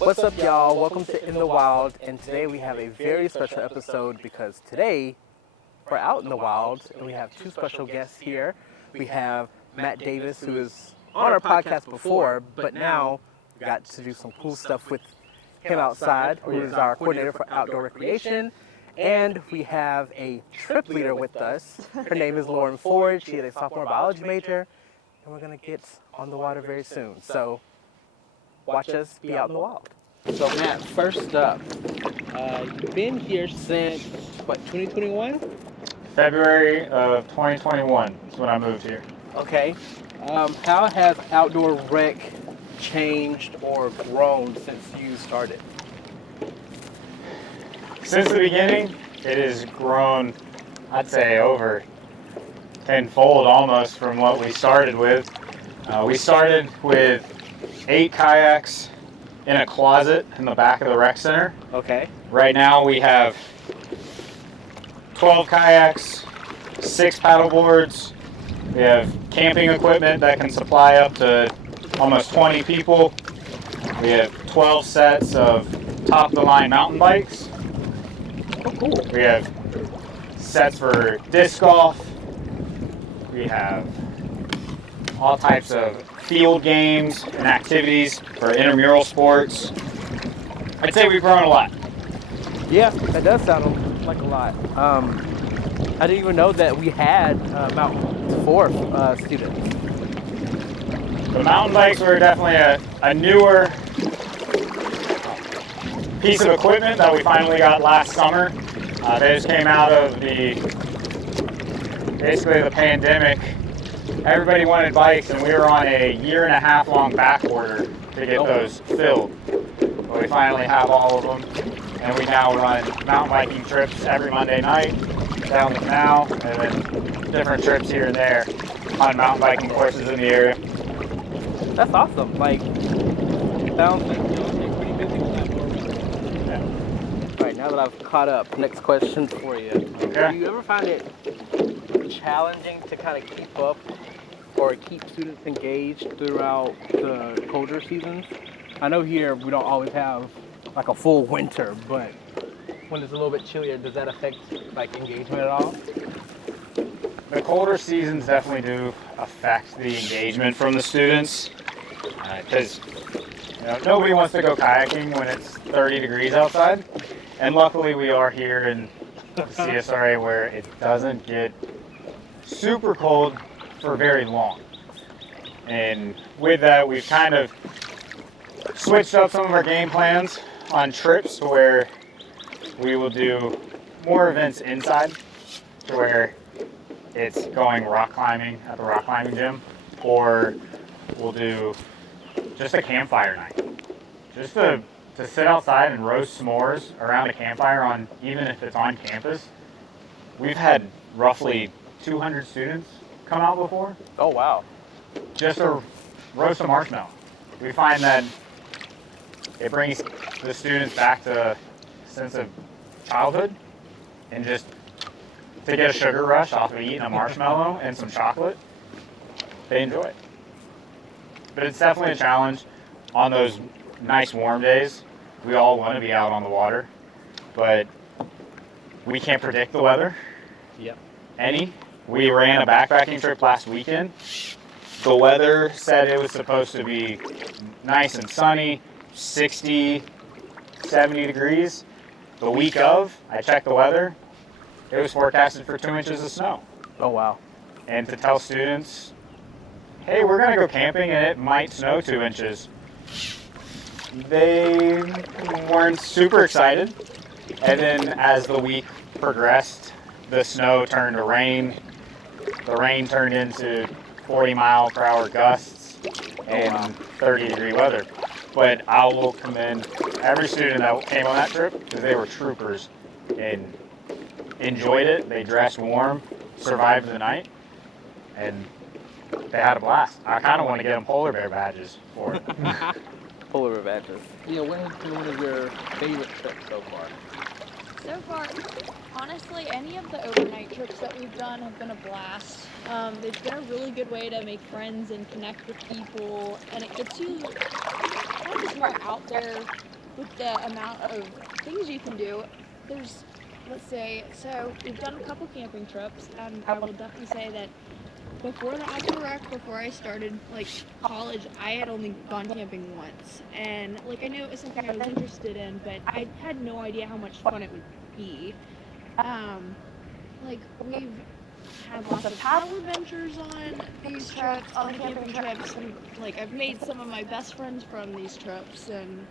What's up, y'all? Welcome to In the Wild, and today we have a very special episode because today we're out in the wild and we have two special guests here. We have Matt Davis, who is on our podcast before, but now we got to do some cool stuff with him outside, who is our coordinator for outdoor recreation. And we have a trip leader with us. Her name is Lauren Ford. She is a sophomore biology major, and we're going to get on the water very soon. So watch us be out in the wild. So Matt, first up, you've been here since, what, 2021? February of 2021 is when I moved here. Okay. How has outdoor rec changed or grown since you started? Since the beginning, it has grown, I'd say, over tenfold almost from what we started with. We started with 8 kayaks in a closet in the back of the rec center. Okay. Right now we have 12 kayaks, 6 paddle boards. We have camping equipment that can supply up to almost 20 people. We have 12 sets of top-of-the-line mountain bikes. Oh, cool. We have sets for disc golf. We have all types of field games and activities for intramural sports. I'd say we've grown a lot. Yeah, that does sound like a lot. I didn't even know that we had about 4 students. The mountain bikes were definitely a newer piece of equipment that we finally got last summer. They just came out of basically the pandemic. Everybody wanted bikes, and we were on a 1.5 year long back order to get those filled. But we finally have all of them, and we now run mountain biking trips every Monday night down the canal, and then different trips here and there on mountain biking courses in the area. That's awesome. Like, sounds like you're pretty busy with that for Yeah. All right, now that I've caught up, next question for you. Okay. Do you ever find it challenging to kind of keep up or keep students engaged throughout the colder seasons? I know here we don't always have like a full winter, but when it's a little bit chillier, does that affect like engagement at all? The colder seasons definitely do affect the engagement from the students, because nobody wants to go kayaking when it's 30 degrees outside, and luckily we are here in the CSRA where it doesn't get super cold for very long. And with that, we've kind of switched up some of our game plans on trips to where we will do more events inside, to where it's going rock climbing at the rock climbing gym, or we'll do just a campfire night. Just to sit outside and roast s'mores around a campfire, even if it's on campus. We've had roughly 200 students come out before. Oh, wow. Just to roast a marshmallow. We find that it brings the students back to a sense of childhood, and just to get a sugar rush off of eating a marshmallow and some chocolate, they enjoy it. But it's definitely a challenge on those nice warm days. We all want to be out on the water, but we can't predict the weather. Yep. We ran a backpacking trip last weekend. The weather said it was supposed to be nice and sunny, 60, 70 degrees. The week of, I checked the weather, it was forecasted for 2 inches of snow. Oh, wow. And to tell students, hey, we're going to go camping and it might snow 2 inches, they weren't super excited. And then as the week progressed, the snow turned to rain. The rain turned into 40-mile-per-hour gusts and 30-degree weather. But I will commend every student that came on that trip, because they were troopers and enjoyed it. They dressed warm, survived the night, and they had a blast. I kind of want to get them polar bear badges for it. Polar bear badges. Yeah, what has been one of your favorite trips so far? So far, honestly, any of the overnight trips that we've done have been a blast. It's been a really good way to make friends and connect with people, and it gets you kind of just more out there with the amount of things you can do, there's, let's say, so we've done a couple camping trips, and I will definitely say that before the Auto Rec, before I started like college, I had only gone camping once, and like I knew it was something I was interested in, but I had no idea how much fun it would be. Like we've had lots of paddle adventures on these trips, on camping trips, and like I've made some of my best friends from these trips, and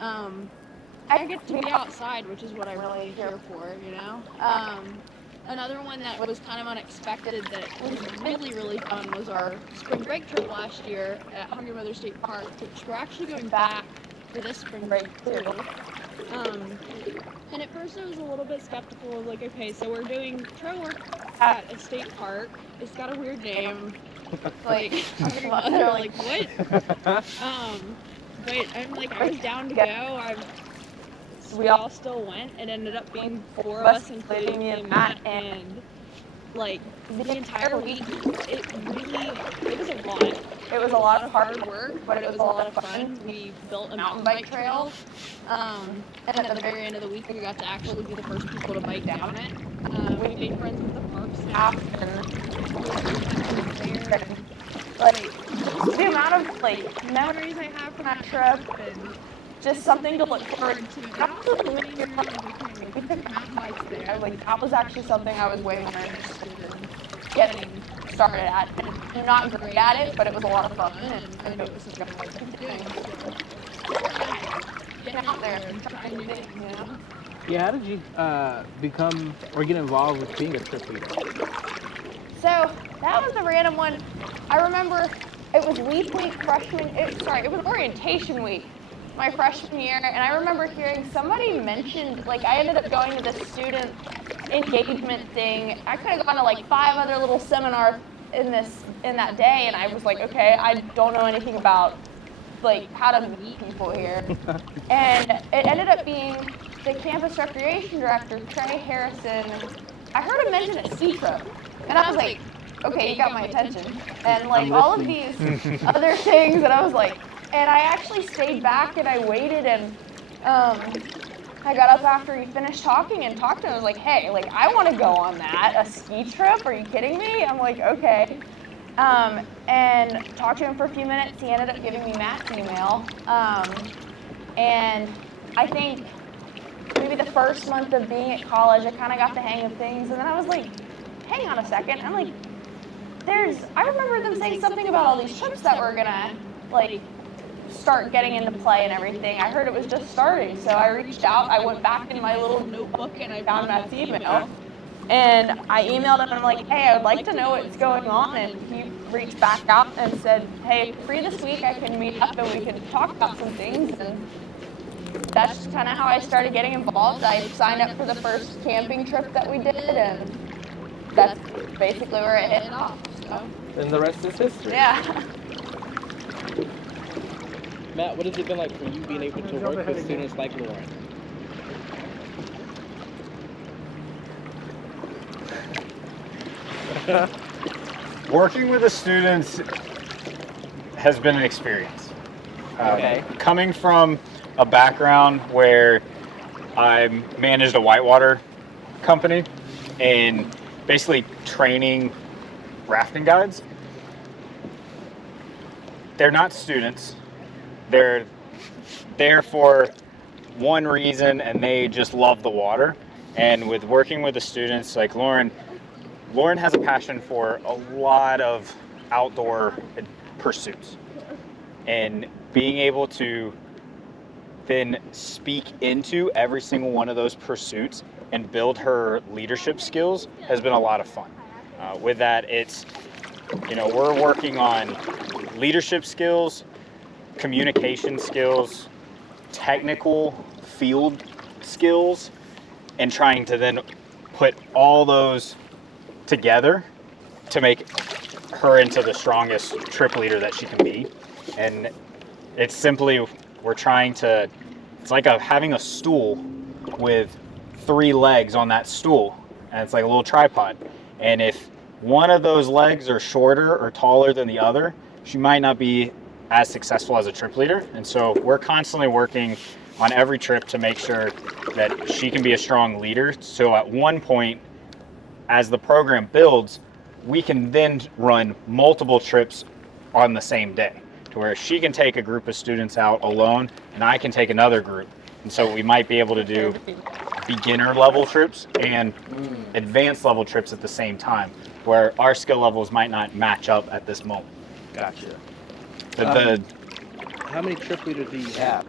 I get to be outside, which is what I really care for, you know. Another one that was kind of unexpected that was really, really fun was our spring break trip last year at Hungry Mother State Park, which we're actually going back for this spring break too. And at first I was a little bit skeptical of like, okay, so we're doing trail work at a state park. It's got a weird name. Like, Hungry Mother, like what? But I'm like, I was down to go. We all still went. It ended up being 4 of us, including me and Matt, and like the entire week, it was a lot. It was a lot of hard work, but it was a lot of fun. We built a mountain bike trail, and then at the very end of the week, we got to actually be the first people to bike down it. We made friends with the park staff, and like the amount of like memories I have from that trip, and just something to look forward to. We took mountain bikes there. Like that was actually something I was way more interested in getting started at. And I'm not great at it, but it was a lot of fun, and I knew it was something I wanted to keep doing. So getting out there and trying new things, you know. Yeah, how did you become or get involved with being a trip leader? So that was a random one. I remember it was leap week it was orientation week my freshman year, and I remember hearing somebody mentioned, like I ended up going to this student engagement thing. I could have gone to like 5 other little seminars in that day, and I was like, okay, I don't know anything about like how to meet people here. And it ended up being the campus recreation director, Trey Harrison. I heard him mention a ski trip, and I was like, okay, you got my attention. And like all of these other things, and I was like, and I actually stayed back and I waited, and I got up after he finished talking and talked to him. I was like, hey, like I want to go on that, a ski trip, are you kidding me? I'm like, okay. And talked to him for a few minutes. He ended up giving me Matt's email. And I think maybe the first month of being at college, I kind of got the hang of things. And then I was like, hang on a second. I'm like, I remember them saying something about all these trips that were gonna like start getting into play and everything. I heard it was just starting. So I reached out. I went back in my little notebook and I found Matt's email. And I emailed him and I'm like, hey, I would like to know what's going on. And he reached back out and said, hey, free this week, I can meet up and we can talk about some things. And that's just kind of how I started getting involved. I signed up for the first camping trip that we did, and that's basically where it hit off. So. And the rest is history. Yeah. Matt, what has it been like for you being able to work with students like Lauren? Working with the students has been an experience. Okay. Coming from a background where I managed a whitewater company and basically training rafting guides, they're not students. They're there for one reason, and they just love the water. And with working with the students like Lauren has a passion for a lot of outdoor pursuits, and being able to then speak into every single one of those pursuits and build her leadership skills has been a lot of fun. With that, it's, we're working on leadership skills, communication skills, technical field skills, and trying to then put all those together to make her into the strongest trip leader that she can be. And it's simply, it's like having a stool with 3 legs on that stool, and it's like a little tripod. And if one of those legs are shorter or taller than the other, she might not be as successful as a trip leader. And so we're constantly working on every trip to make sure that she can be a strong leader. So at one point, as the program builds, we can then run multiple trips on the same day, to where she can take a group of students out alone and I can take another group. And so we might be able to do beginner level trips and advanced level trips at the same time, where our skill levels might not match up at this moment. Gotcha. How many trip leaders do you have?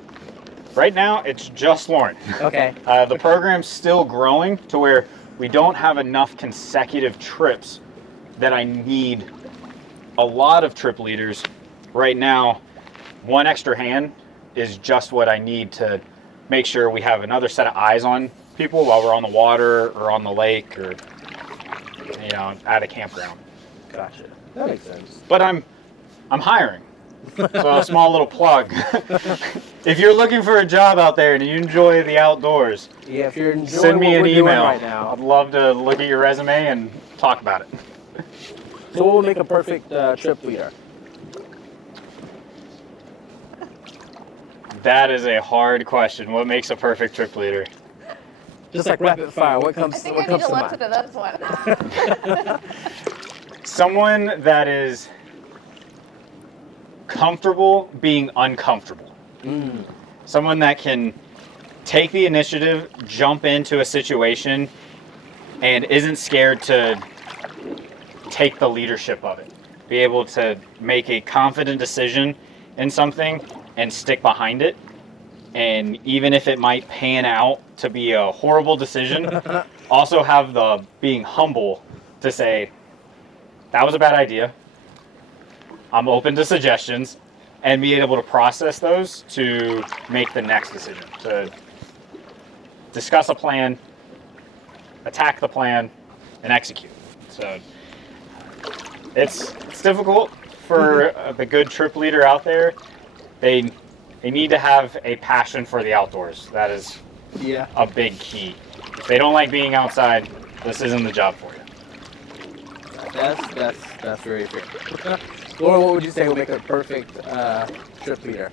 Right now, it's just Lauren. Okay. The program's still growing to where we don't have enough consecutive trips that I need a lot of trip leaders. Right now, one extra hand is just what I need to make sure we have another set of eyes on people while we're on the water or on the lake or, at a campground. Gotcha. That makes sense. But I'm hiring. So a small little plug. If you're looking for a job out there and you enjoy the outdoors, yeah, if you're enjoying send me what an we're doing email. Right now. I'd love to look at your resume and talk about it. So what will make a perfect trip leader? That is a hard question. What makes a perfect trip leader? Just like rapid fire, what comes I think what I need comes to to listen mind? to this one. Someone that is comfortable being uncomfortable. Someone that can take the initiative, jump into a situation, and isn't scared to take the leadership of it. Be able to make a confident decision in something and stick behind it. And even if it might pan out to be a horrible decision, also have the being humble to say, that was a bad idea. I'm open to suggestions, and be able to process those to make the next decision. To discuss a plan, attack the plan, and execute. So it's difficult for the good trip leader out there. They need to have a passion for the outdoors. That is a big key. If they don't like being outside, this isn't the job for you. That's very fair. Laura, what would you say would make a perfect trip leader?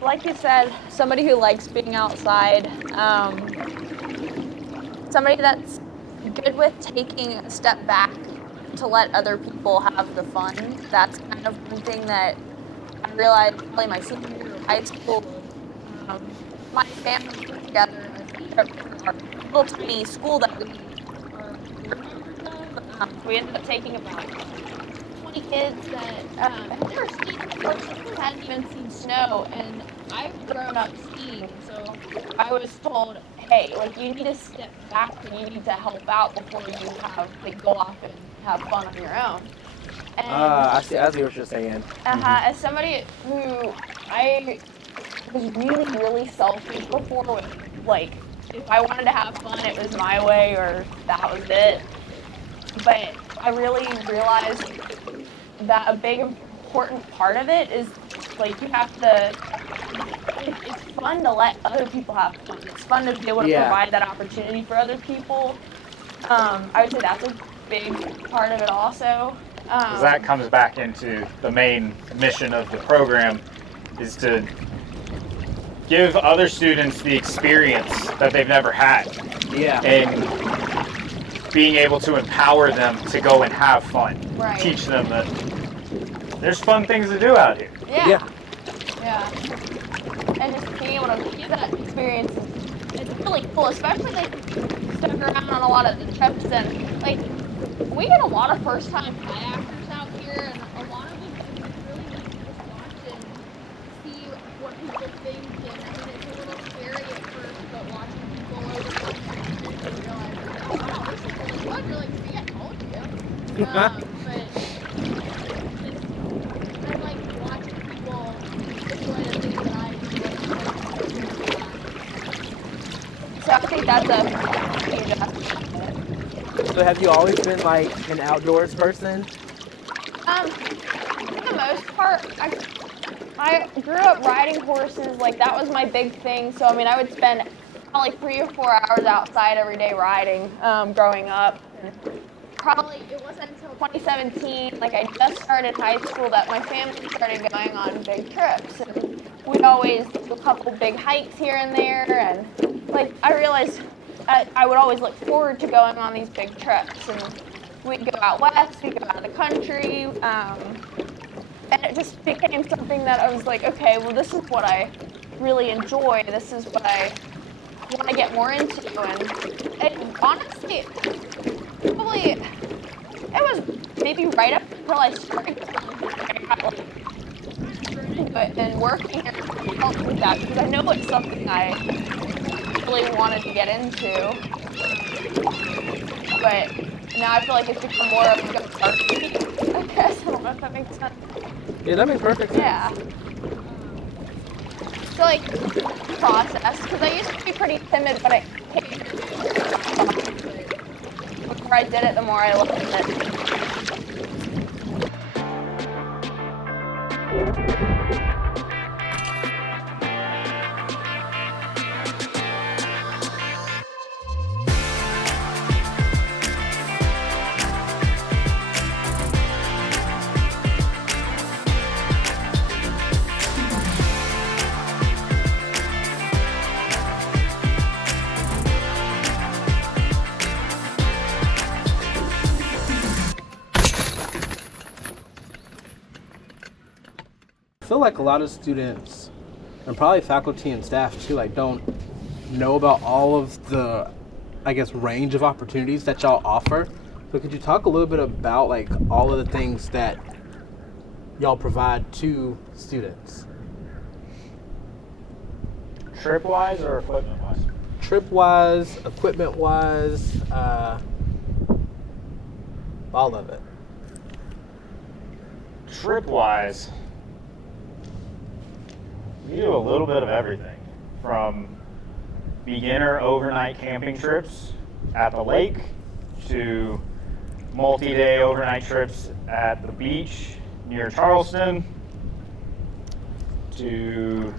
Like you said, somebody who likes being outside, somebody that's good with taking a step back to let other people have the fun. That's kind of one thing that I realized probably my senior year of high school. My family put together a trip for our little tiny school that we we ended up taking about 20 kids that had never skied before, hadn't even seen snow, and I've grown up skiing, so I was told, hey, like, you need to step back and you need to help out before you go off and have fun on your own. And I see what you're saying. as somebody who I was really, really selfish before with, like, if I wanted to have fun, it was my way or that was it. But I really realized that a big important part of it is, like, you have to, it's fun to let other people have fun. It's fun to be able to provide that opportunity for other people. I would say that's a big part of it also. 'Cause that comes back into the main mission of the program, is to give other students the experience that they've never had. Yeah. And being able to empower them to go and have fun. Right. Teach them that there's fun things to do out here. Yeah. And just being able to give that experience, it's really cool, especially like stuck around on a lot of the trips, and like we get a lot of first-time kayakers out here, and a lot of them it's really neat to just watch and see what people think. And I mean, it's a little scary at first, but watching people over and realize, oh wow, this is really fun. You're like, see, I told you. But I like watching people enjoy the things that I enjoy. So I think that's a huge aspect of it. So have you always been like an outdoors person? For the most part, I grew up riding horses. Like, that was my big thing. So I mean, I would spend probably 3 or 4 hours outside every day riding, growing up. Probably it wasn't until 2017, like I just started high school, that my family started going on big trips. And we'd always do a couple big hikes here and there, and like I realized I would always look forward to going on these big trips, and we'd go out west, we'd go out of the country, and it just became something that I was like, okay, well, this is what I really enjoy, this is what I want to get more into, and honestly, probably, it was maybe right up until I started and working here helped with that, because I know it's something I really wanted to get into, but now I feel like it's become more of a part of me, I guess. I don't know if that makes sense. Yeah, that makes perfect sense. Yeah. So like process, because I used to be pretty timid, but the more I did it, the more I loved it. I feel like a lot of students, and probably faculty and staff too, like don't know about all of the, I guess, range of opportunities that y'all offer. So could you talk a little bit about like all of the things that y'all provide to students? Trip-wise or equipment-wise? Trip-wise, equipment-wise, all of it. Trip-wise, we do a little bit of everything, from beginner overnight camping trips at the lake to multi-day overnight trips at the beach near Charleston to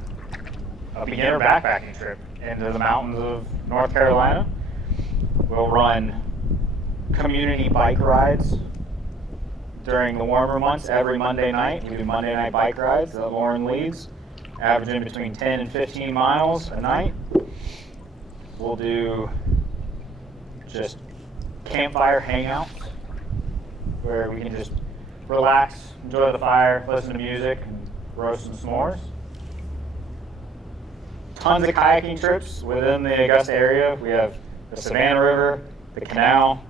a beginner backpacking trip into the mountains of North Carolina. We'll run community bike rides during the warmer months every Monday night. We do Monday night bike rides that Lauren leads, averaging between 10 and 15 miles a night. We'll do just campfire hangouts where we can just relax, enjoy the fire, listen to music, and roast some s'mores. Tons of kayaking trips within the Augusta area. We have the Savannah River, the canal,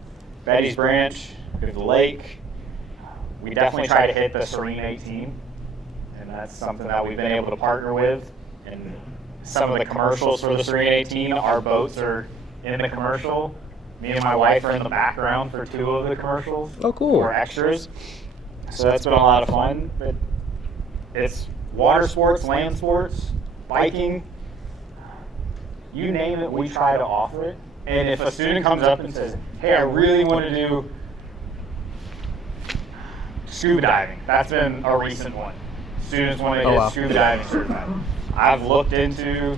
Betty's Branch, we have the lake. We definitely try to hit the Serene 18, and that's something that we've been able to partner with. And some of the commercials for the Serene 18, our boats are in the commercial. Me and my wife are in the background for 2 of the commercials. Oh, cool. We're extras. So that's been a lot of fun. But it's water sports, land sports, biking, you name it, we try to offer it. And if a student comes up and says, hey, I really want to do scuba diving, that's been a recent one. Students want to get scuba diving certified. I've looked into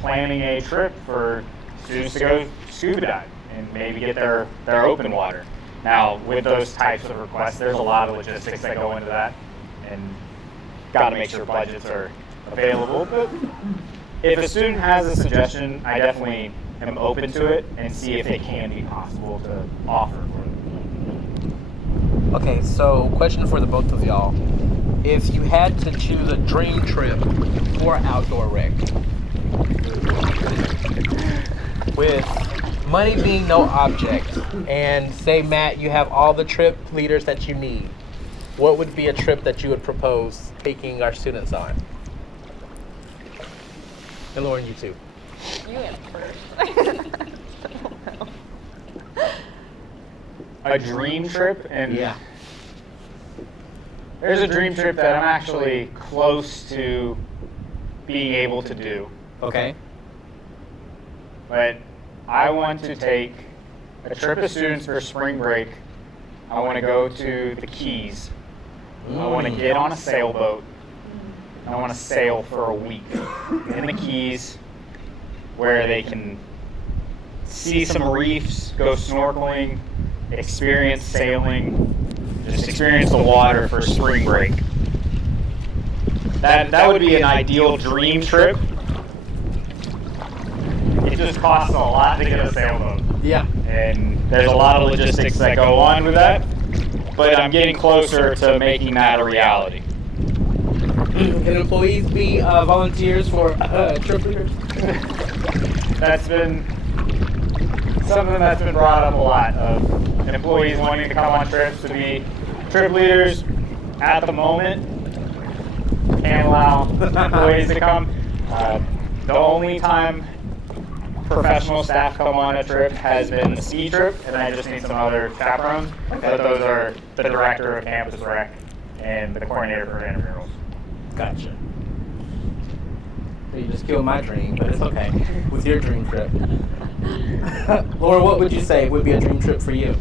planning a trip for students to go scuba dive and maybe get their open water. Now, with those types of requests, there's a lot of logistics that go into that, and got to make sure budgets are available. But if a student has a suggestion, I definitely am open to it and see if it can be possible to offer for them. Okay, so question for the both of y'all. If you had to choose a dream trip for outdoor rec, with money being no object, and say, Matt, you have all the trip leaders that you need, what would be a trip that you would propose taking our students on? And Lauren, you too. You went first. A dream trip, and Yeah. there's a dream trip that I'm actually close to being able to do. Okay. But I want to take a trip of students for spring break. I want to go to the Keys. I want to get on a sailboat. I want to sail for a week in the Keys where they can see some reefs, go snorkeling, experience sailing, just experience the water for spring break. that would be an ideal dream trip. It just costs a lot to get a sailboat. Yeah. And there's a lot of logistics that go on with that, but I'm getting closer to making that a reality. Can employees be volunteers for trip leaders? That's been something that's been brought up a lot, of employees wanting to come on trips to be trip leaders. At the moment, can't allow employees to come. The only time professional staff come on a trip has been the ski trip, and I just need some other chaperones. But those are the director of campus rec and the coordinator for intramurals. Gotcha. So you just killed my dream, but it's okay. With your dream trip. Laura, what would you say would be a dream trip for you?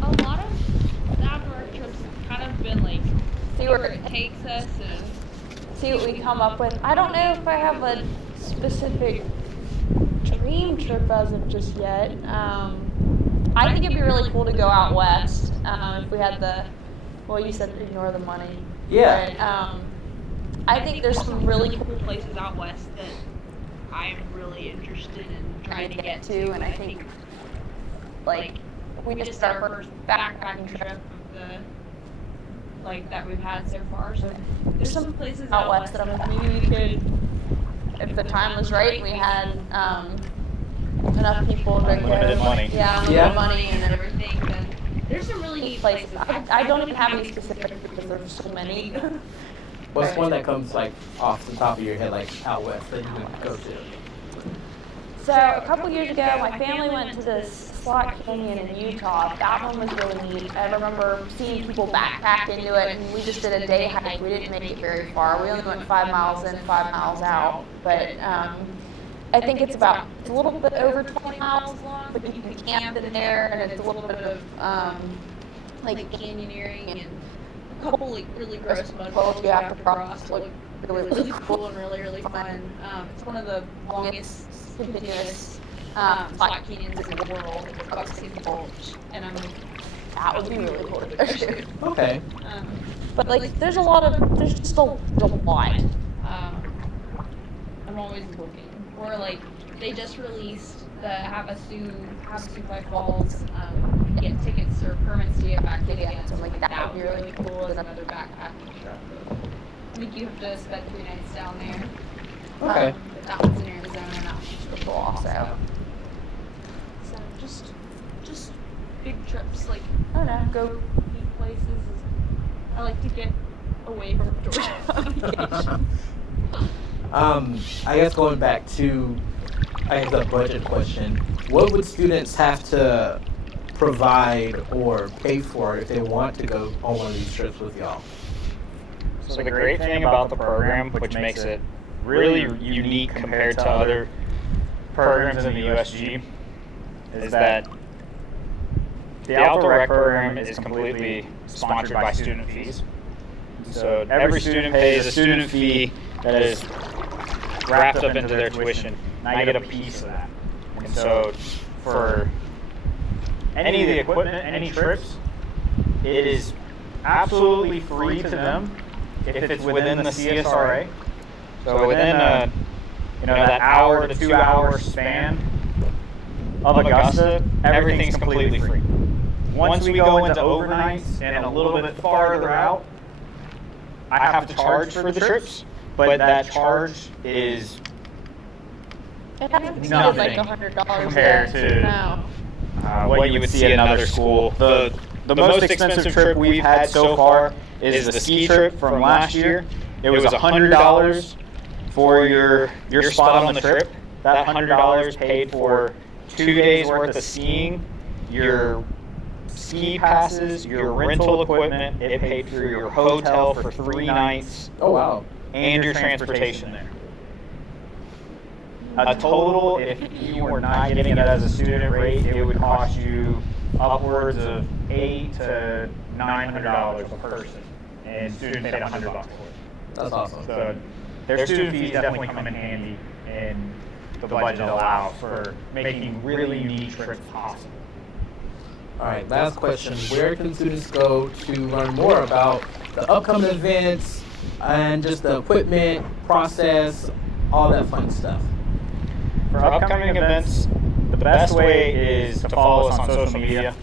A lot of the outdoor trips have kind of been like, see where it takes us and See what we come up with. I don't know if I have a specific dream trip as of just yet. I think it'd be really cool to go out west if we had the, well, you said ignore the money. Yeah. But, I think there's some really cool places out west that I'm really interested in trying to get to, and I think like we just did our first backpacking trip of the that we've had so far. So there's some places out west that I'm like, maybe we could, if the time was right, and we had enough people to Unlimited go. money. Yeah, unlimited Yeah. money and everything, then there's some really neat places. places. I don't even have any specifics because there's so many. What's one that comes like off the top of your head, like out west, that you would go to? So a couple years ago, my family went to this slot canyon in Utah. That one was really neat. I remember seeing people backpack into it, and we just did a day hike. We didn't make it very far. We only went 5 miles in, 5 miles out. But I think it's a little bit over 20 miles long, but you can camp in there, and it's a little bit of like Canyoneering and a couple really gross mud holes holes you have to cross. Look really cool and really fun. It's one of the longest continuous slot canyons in the world. It's Augusta University, and that would be really cool to go to. Okay. But like, there's just a lot. I'm always looking. Or like, they just released the Havasu by Falls. Get tickets or permits to get back in again. So like, that would be really cool. As another backpacking trip. I think you have to spend 3 nights down there. Okay. But that one's in Arizona, and that one's Pretty cool also. So just big trips, like I don't know, go. neat places. I like to get away from Georgia on vacation. I guess going back to, the budget question, what would students have to provide or pay for if they want to go on one of these trips with y'all? So the great thing about the program, which makes it really unique compared to other programs in the USG, is that the outdoor rec program is completely sponsored by student fees. So every student pays a student fee that is wrapped up into their tuition, and I get a piece of that. And so for any of the equipment, any trips, it is absolutely free to them if it's within the CSRA. So within that hour to 2 hour span of Augusta, everything's completely free. Once we go into overnights and a little bit farther out, I have to charge for the trips, but that charge is It hasn't been nothing like $100 compared yet. to No. what you would see at another school. The most expensive trip we've had so far is the ski trip from last year. It was $100 for your spot on the trip. That $100 paid for 2 days worth of skiing, your ski passes, your rental equipment. It paid for your hotel for 3 nights. Oh, wow. And your transportation there. A total, if you were not getting it as a student rate, it would cost you upwards of $800 to $900 a person, and students paid $100 for it. That's awesome. So their student fees definitely come in handy, and the budget allows for making really unique trips possible. All right, last question. Where can students go to learn more about the upcoming events and just the equipment, process, all that fun stuff? For upcoming events, the best way is to follow us on social media.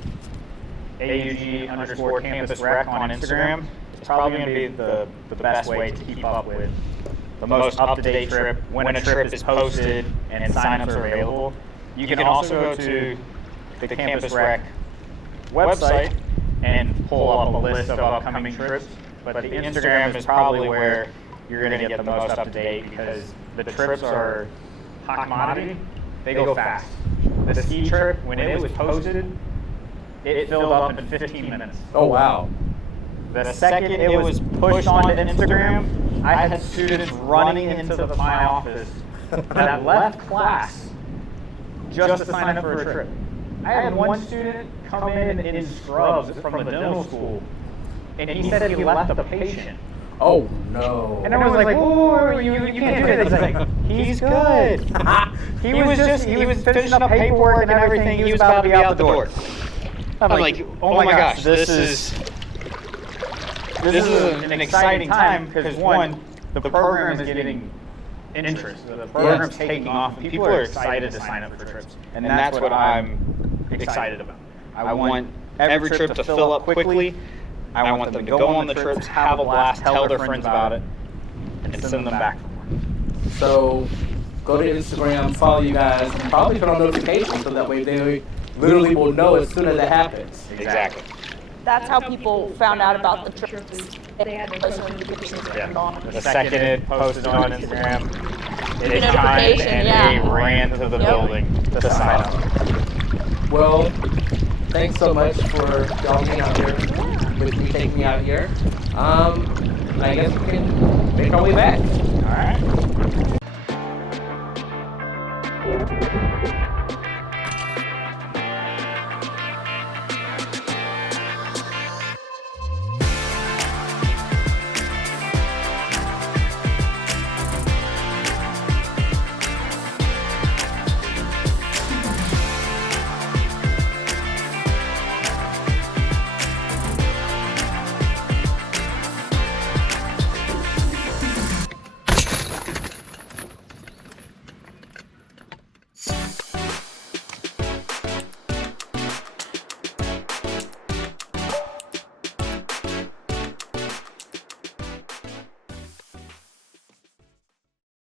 AUG_campus rec on Instagram. It's probably going to be the best way to keep up with the most up-to-date trip, when a trip is posted and sign-ups are available. You can also go to the Campus Rec website and pull up a list of upcoming trips, but the Instagram is probably where you're going to get the most up-to-date because the trips are hot commodity. They go fast. The ski trip, when it was posted, it filled up in 15 minutes. Oh, wow. The second it was pushed onto Instagram, I had students running into my office that left class just to sign up for a trip. I had one student come in scrubs from the dental school, and he said he left a patient. Oh, no. And I was like, "Whoa, you can't do that." He's like, "He's good." he was finishing up paperwork and everything. He was about to be out the door. I'm like, "Oh my gosh, this is an exciting time because one, the program is getting interest. The program's taking off. People are excited to sign up for trips, and that's what I'm excited about. I want every trip to fill up quickly. I want them to go on the trips, have a blast, tell their friends about it, and send them back for more. So go to Instagram, follow you guys, and probably turn on notifications so that way they literally will know as soon as it happens. Exactly. That's how people found out about the trip. They had their post notifications turned on. The second it posted on Instagram, it The chimed notification, and yeah. they ran to the building to sign up. Well, thanks so much for y'all being out here with me, taking me out here. I guess we can make our way back. All right.